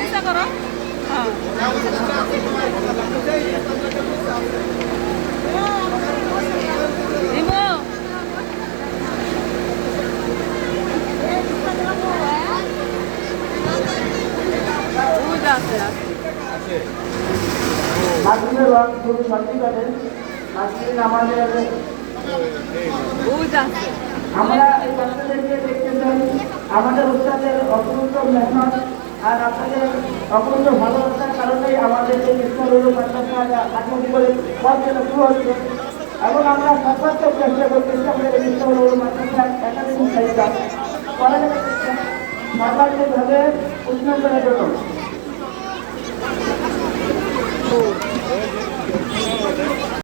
নিচে করো আমরা এই বাচ্চাদেরকে দেখতে চাই আমাদের উস্তাদের অপূর্ব মেহনত আর আপনাদের অপূর্ব ভালোবাসার কারণেই আমাদের এই বিশ্বগুলো বাচ্চারা আত্মীয় করে পড়াশোনা শুরু হচ্ছে এবং আমরা সর্বাত্মক চেষ্টা করতেছি আমাদের এই বিশ্বগুলো বাচ্চারা একাডেমিক চাহিদা পড়ালেখা সর্বাধিকভাবে উন্নয়ন করার জন্য